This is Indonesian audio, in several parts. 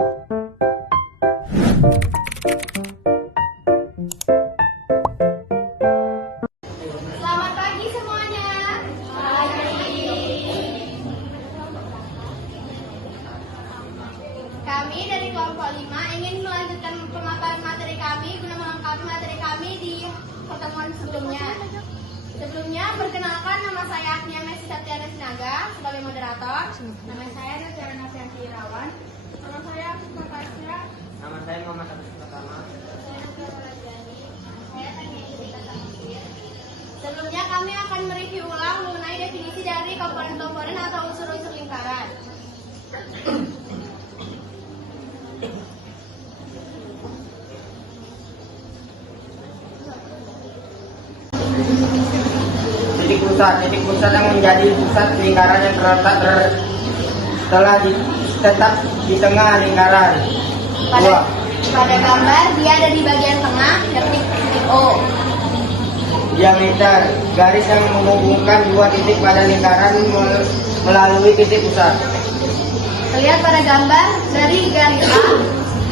Selamat pagi semuanya. Kami dari kelompok 5 ingin melanjutkan pemaparan materi kami guna melengkapi materi kami di pertemuan sebelumnya. Sebelumnya, perkenalkan, nama saya Agnia Messi Satyana Sinaga sebagai moderator. Nama saya Nazara Nafianti Irawan. Nama saya Asma Pasya. Nama saya Muhammad Agus Pratama. Sebelumnya kami akan mereview ulang mengenai definisi dari komponen-komponen atau unsur-unsur lingkaran. Titik pusat yang menjadi pusat lingkaran yang terletak tetap di tengah lingkaran. Pada gambar dia ada di bagian tengah, titik O. Diameter, garis yang menghubungkan dua titik pada lingkaran melalui titik pusat. Terlihat pada gambar dari garis A,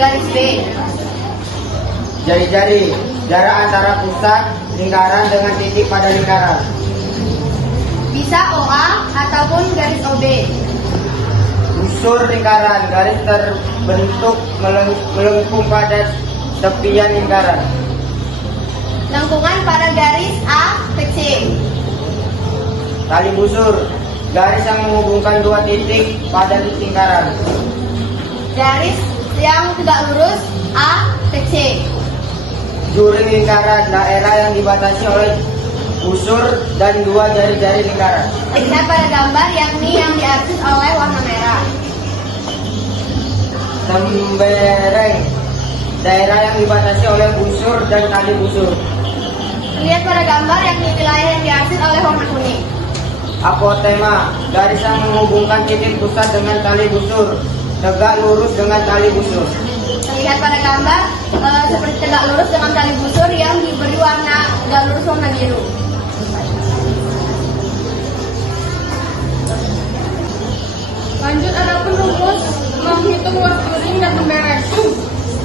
garis B. Jari-jari, jarak antara pusat lingkaran dengan titik pada lingkaran. Bisa OA ataupun garis OB. Busur lingkaran, garis terbentuk melengkung pada tepian lingkaran. Lengkungan pada garis A ke C. Tali busur, garis yang menghubungkan dua titik pada lingkaran. Garis yang tegak lurus A ke C. Juring lingkaran, daerah yang dibatasi oleh busur dan dua jari-jari lingkaran. Terlihat pada gambar yakni yang diarsip oleh warna merah. Tembereng, daerah yang dibatasi oleh busur dan tali busur. Terlihat pada gambar yakni wilayah yang diarsip oleh warna kuning. Apotema, garis yang menghubungkan titik pusat dengan tali busur, tegak lurus dengan tali busur. Terlihat pada gambar seperti tegak lurus dengan tali busur yang diberi warna tegak lurus warna biru. Lanjut, ada pun rumus menghitung luas juring dan tembereng.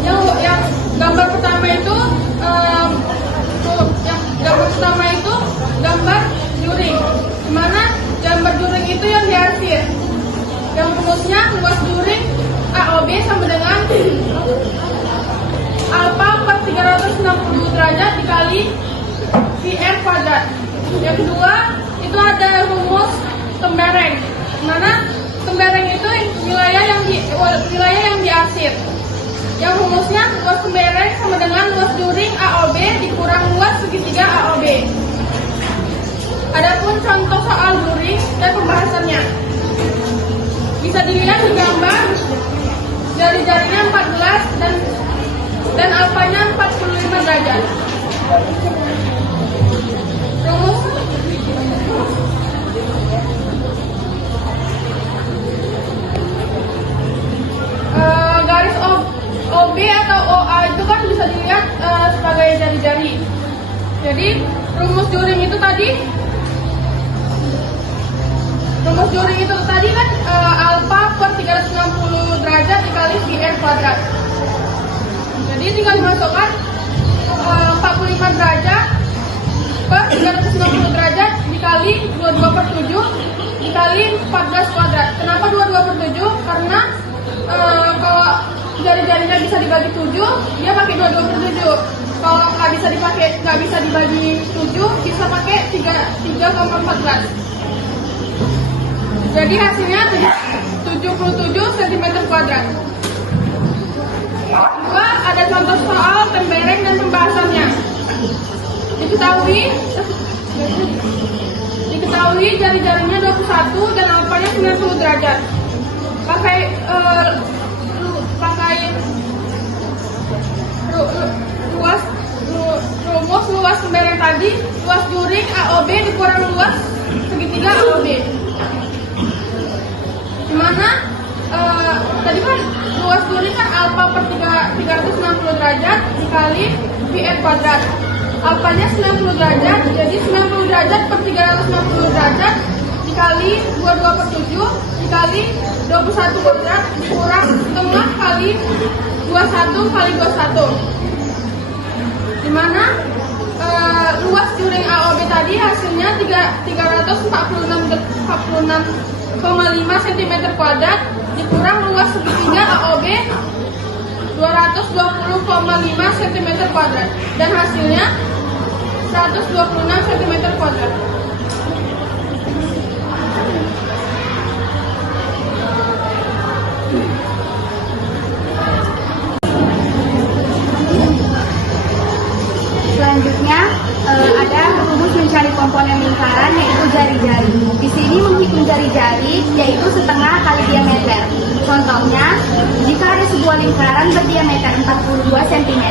Yang gambar pertama itu gambar juring, dimana gambar juring itu yang diarsir. Yang rumusnya luas juring AOB sama dengan alfa per 360 derajat dikali PR kuadrat. Yang kedua itu ada rumus tembereng, dimana tembereng itu wilayah yang diarsir. Yang rumusnya luas tembereng sama dengan luas juring AOB dikurang luas segitiga AOB. Adapun contoh soal juring dan pembahasannya bisa dilihat di gambar. Jari-jarinya 14 dan alfanya 45 derajat. Rumus garis OB atau OA itu kan bisa dilihat sebagai jari-jari. Jadi rumus juring itu tadi kan alfa per 360 derajat dikali PR kuadrat. Jadi tinggal dimasukkan 45 derajat per 360 derajat dikali 22 per 7 dikali 14 kuadrat. Kenapa 22 per 7? Karena kalau jari-jarinya bisa dibagi 7, dia pakai 22 per 7. Kalau nggak bisa dibagi 7, bisa pakai 3,14. Jadi hasilnya 77 cm kuadrat. Kedua, ada contoh soal tembereng dan pembahasannya. Diketahui jari-jarinya 21 dan alfanya 90 derajat. Rumus luas tembereng tadi, luas juring AOB dikurang luas segitiga AOB. Dimana tadi kan luas juring kan alfa per 360 derajat dikali PR kuadrat. Alfanya 90 derajat, jadi 90 derajat per 360 derajat dikali 22/7 dikali 21 kuadrat kurang setengah kali 21 kali 21. Dimana luas juring AOB tadi hasilnya 346,5 cm kuadrat dikurang luas segitiga AOB 220,5 cm kuadrat dan hasilnya 126 cm kuadrat. Selanjutnya ada rumus mencari komponen lingkaran yaitu jari-jari. Di sini menghitung jari-jari yaitu setengah kali diameter. Contohnya, jika ada sebuah lingkaran berdiameter 42 cm,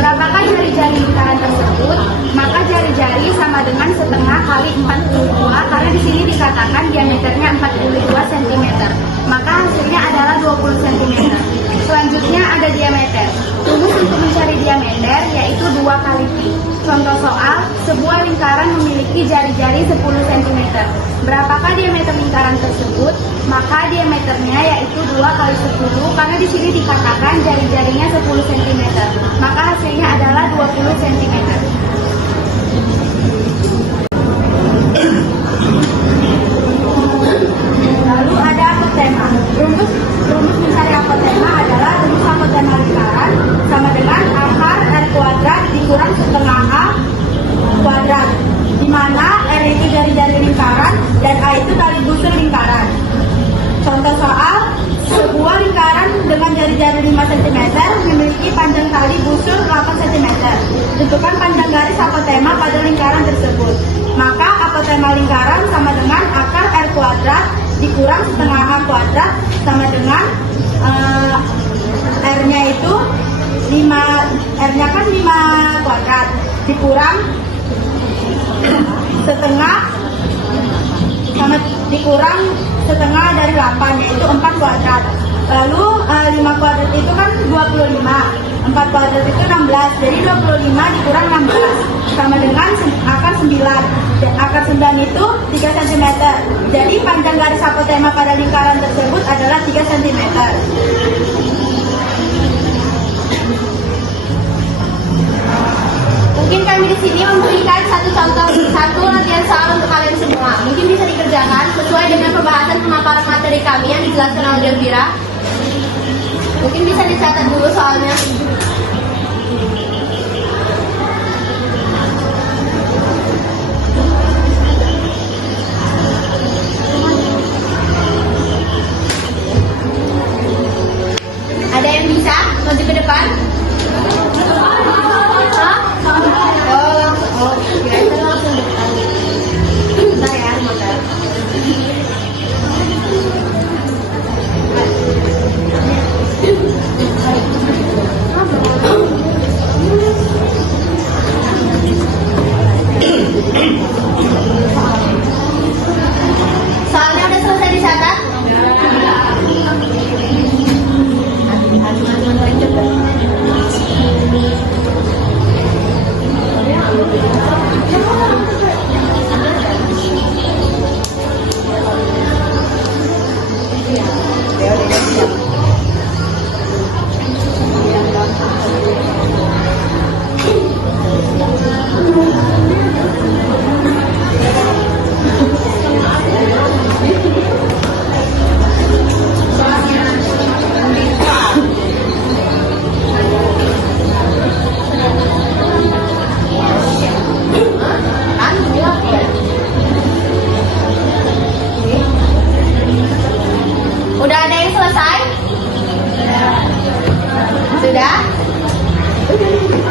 berapakah jari-jari lingkaran tersebut? Maka jari-jari sama dengan setengah kali 42 karena di sini dikatakan diameternya 42 cm. Maka hasilnya adalah 20 cm. Selanjutnya ada diameter. Rumus untuk mencari diameter yaitu 2 kali pi. Contoh soal, sebuah lingkaran memiliki jari-jari 10 cm. Berapakah diameter lingkaran tersebut? Maka diameternya yaitu 2 kali 10 karena di sini dikatakan jari-jarinya 10 cm. Maka hasilnya adalah 20 cm. Lalu ada apotema. Rumus mencari apotema adalah rumus apotema lingkaran sama dengan akar R kuadrat dikurang setengah A kuadrat, di mana R itu jari-jari lingkaran dan A itu tali busur lingkaran. Contoh soal, sebuah lingkaran dengan jari-jari 5 cm memiliki panjang tali busur 8 cm. Tentukan panjang garis apotema pada lingkaran tersebut. Maka apotema lingkaran sama dengan akar R kuadrat dikurang setengah A kuadrat sama dengan R-nya itu 5, R-nya kan 5 kuadrat dikurang setengah sama dikurang setengah dari 8 yaitu 4 kuadrat. Lalu 5 kuadrat itu kan 25, 4 kuadrat itu 16, jadi 25 dikurang 16 sama dengan akar 9. Akar 9 itu 3 cm. Jadi panjang garis apotema pada lingkaran tersebut adalah 3 cm. Mungkin kami di sini memberikan satu latihan soal untuk kalian semua. Mungkin bisa dikerjakan sesuai dengan pembahasan pemaparan materi kami yang dijelaskan oleh Delvira. Mungkin bisa dicatat dulu soalnya. Ada yang bisa maju ke depan? Kira-kira langsung depan. Bentar ya, bentar. Soalnya udah selesai dicatat? Udah ada yang selesai? Sudah?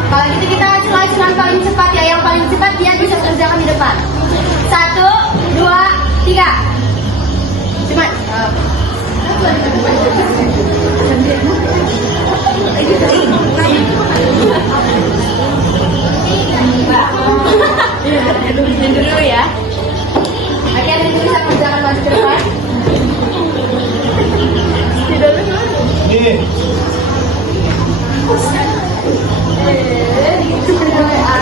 Kalau gitu kita celah-celah paling cepat ya. Yang paling cepat dia bisa kerjakan di depan. 1, 2, 3. Cepat. Dulu ya. Oke, ada yang bisa kerjakan maju ke depan.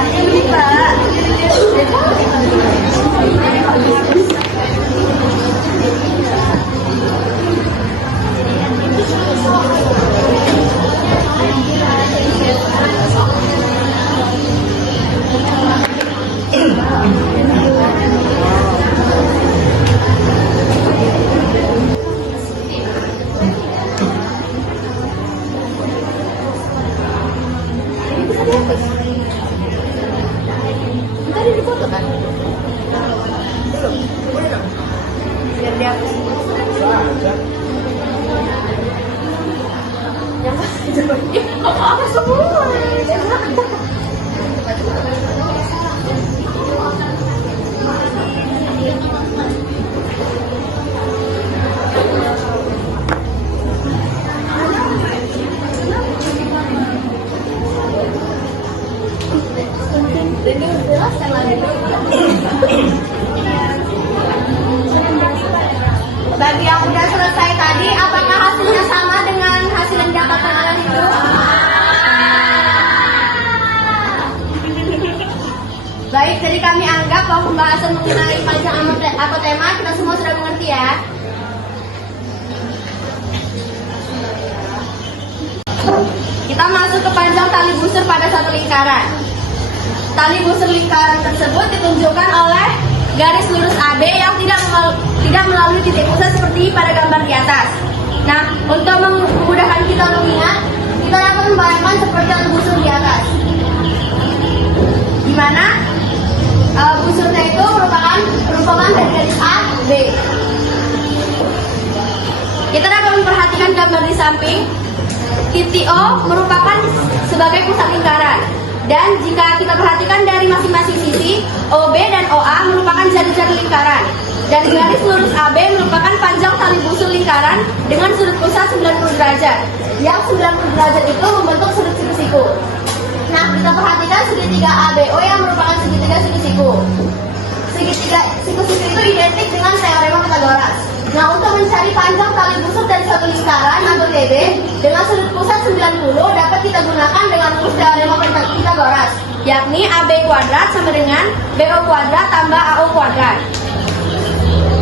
Ini Pak. Kok apa semua? Bagi yang udah selesai tadi, apakah hasilnya sama dengan hasil yang didapatkan oleh itu? Baik, jadi kami anggap bahwa pembahasan mengenai panjang atau tema kita semua sudah mengerti ya. Kita masuk ke panjang tali busur pada satu lingkaran. Tali busur lingkaran tersebut ditunjukkan oleh garis lurus AB yang tidak melalui titik pusat seperti pada gambar di atas. Nah, untuk memudahkan kita mengingat, kita dapat membayangkan seperti tali busur di atas, di mana busurnya itu merupakan dari garis A, B. Kita dapat memperhatikan gambar di samping. Titik O merupakan sebagai pusat lingkaran. Dan jika kita perhatikan dari masing-masing sisi, OB dan OA merupakan jari-jari lingkaran. Dan garis lurus AB merupakan panjang tali busur lingkaran dengan sudut pusat 90 derajat. Yang 90 derajat itu membentuk sudut siku-siku. Nah, kita perhatikan segitiga ABO yang merupakan segitiga siku-siku. Segitiga siku-siku itu identik dengan teorema Pythagoras. Nah, untuk mencari panjang tali busur dari satu lingkaran atau TB dengan sudut pusat 90 dapat kita gunakan dengan rumus teorema Pythagoras, yakni AB kuadrat sama dengan BO kuadrat tambah AO kuadrat.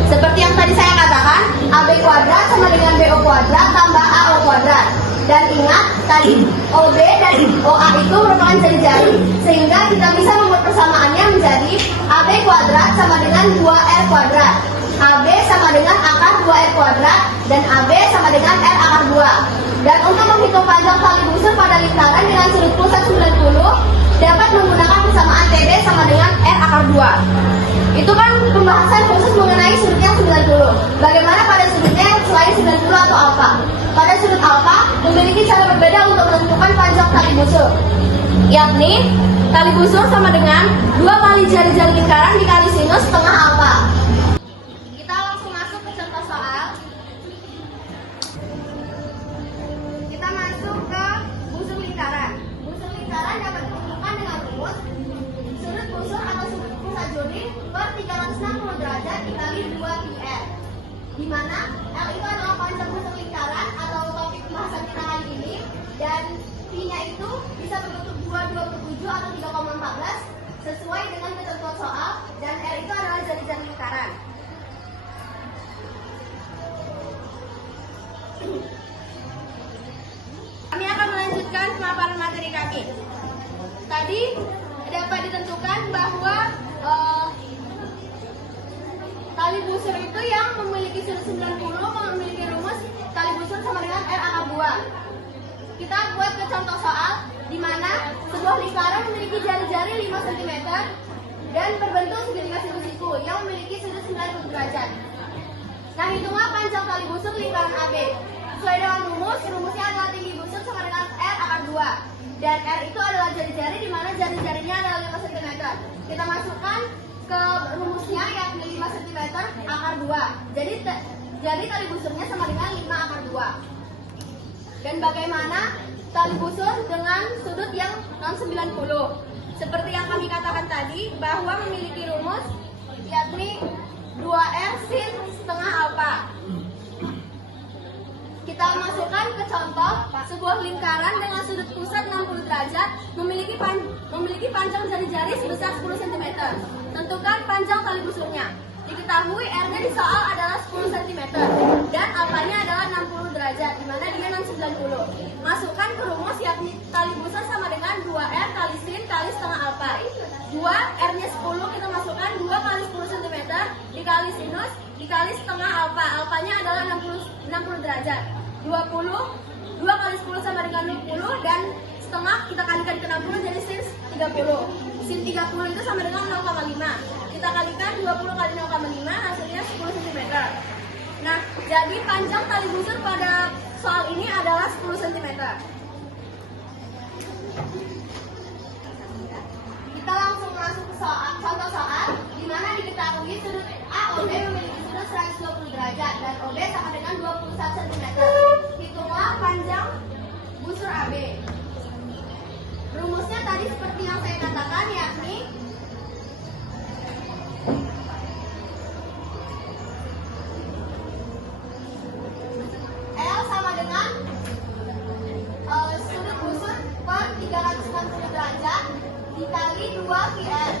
Seperti yang tadi saya katakan, AB kuadrat sama dengan BO kuadrat tambah AO kuadrat. Dan ingat, tadi OB dan OA itu merupakan jari-jari, sehingga kita bisa membuat persamaannya menjadi AB kuadrat sama dengan 2R kuadrat. AB sama dengan akar 2R kuadrat dan AB sama dengan R akar 2. Dan untuk menghitung panjang tali busur pada lingkaran dengan sudut pusat 90 dapat menggunakan persamaan TB sama dengan R akar 2. Itu kan pembahasan khusus mengenai sudutnya 90. Bagaimana pada sudutnya selain 90 atau alfa? Pada sudut alfa memiliki cara berbeda untuk menentukan panjang tali busur, yakni tali busur sama dengan 2 kali jari-jari lingkaran dikali sinus setengah alfa. Kita langsung masuk ke contoh soal. Kita masuk ke busur lingkaran. Busur lingkaran dapat ditentukan dengan rumus sudut busur atau sudut pusat jodoh per 360 derajat dikali 2πr, di mana L itu adalah panjang busur lingkaran atau topik pembahasan kita kali ini, dan P-nya itu bisa berbentuk 2,27 atau 3,14 sesuai dengan ketentuan soal, dan R itu adalah jari-jari lingkaran. Kami akan melanjutkan pemaparan materi kami. Tadi dapat ditentukan bahwa tali busur itu yang memiliki sudut 90 memiliki rumus tali busur sama dengan R akar 2. Kita buat ke contoh soal di mana sebuah lingkaran memiliki jari-jari 5 cm dan berbentuk segitiga siku-siku yang memiliki sudut 90 derajat. Nah, hitunglah panjang tali busur lingkaran AB. Sesuai dengan rumusnya adalah tinggi busur sama dengan R akar 2. Dan R itu adalah jari-jari di mana jari-jarinya adalah 5 cm. Kita masukkan ke rumusnya yakni 5 cm akar 2. Jadi tali busurnya sama dengan 5 akar 2. Dan bagaimana tali busur dengan sudut yang 90? Seperti yang kami katakan tadi bahwa memiliki rumus yakni 2R sin setengah alfa. Kita masukkan ke contoh sebuah lingkaran dengan sudut pusat 60 derajat memiliki panjang jari-jari sebesar 10 cm. Tentukan panjang tali busurnya. Diketahui R-nya di soal adalah 10 cm dan alfanya adalah 60 derajat, di mana dia 690. Masukkan ke rumus yakni tali busur sama dengan 2R kali sin kali setengah alfa. 2 R-nya 10 kita masukkan 2 kali 10 cm dikali sinus dikali setengah alfa. Alfanya adalah 60 derajat. 2 kali 10 sama dengan 20 dan setengah kita kalikan ke 60 jadi sin 30. Sin 30 itu sama dengan 0,5. Kita kalikan 20 kali 0,5 hasilnya 10 cm. Nah, jadi panjang tali busur pada soal ini adalah 10 cm. Kita langsung masuk ke contoh soal di mana diketahui sudut AOB memiliki sudut 120 derajat dan OB sama dengan 21 cm. Hitunglah panjang busur AB. Rumusnya tadi seperti yang saya katakan, yakni L sama dengan sudut busur per 360 derajat dikali 2 PR.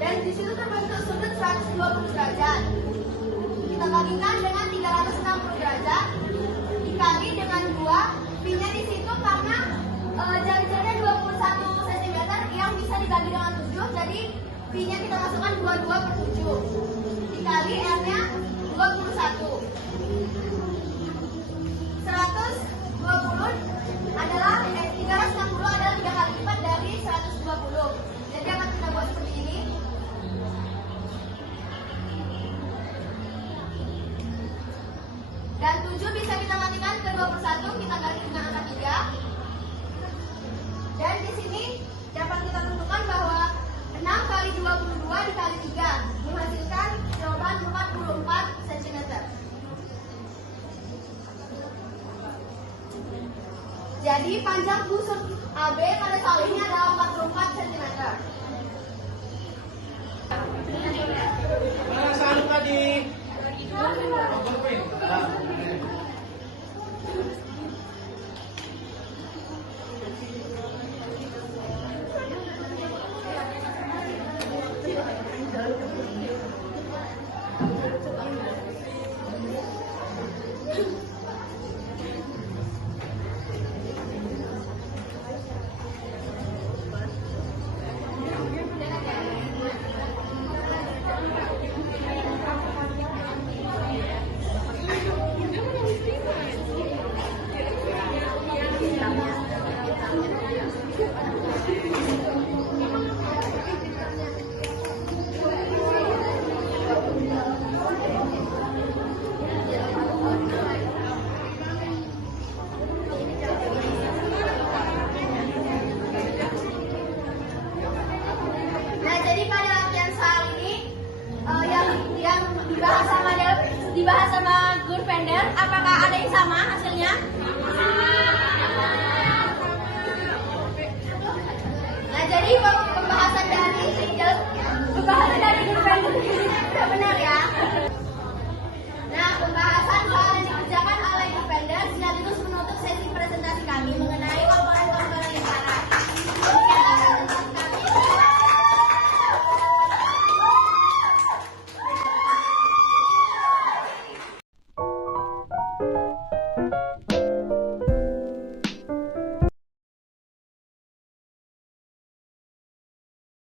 Dan di situ terbentuk sudut 120 derajat. Kita bagikan dengan 360 derajat dikali dengan 2. Pi-nya di situ karena jari-jarinya 21 cm yang bisa dibagi dengan 7, jadi pi-nya kita masukkan 22 per 7 dikali R-nya 21. 360 adalah 3 kali lipat dari 120. Jadi akan kita buat seperti ini. Dan 7 bisa kita matikan ke 21, kita ganti dengan angka 3. Dan di sini dapat kita tentukan bahwa 6 kali 22 dikali 3 menghasilkan jawaban 44 cm. Jadi panjang busur AB pada soal ini adalah 44 cm. Mana selalu tadi? Nah, jadi pada latihan soal ini yang dibahas sama Guru Pender, apakah ada yang sama hasilnya? Nah, jadi Bapak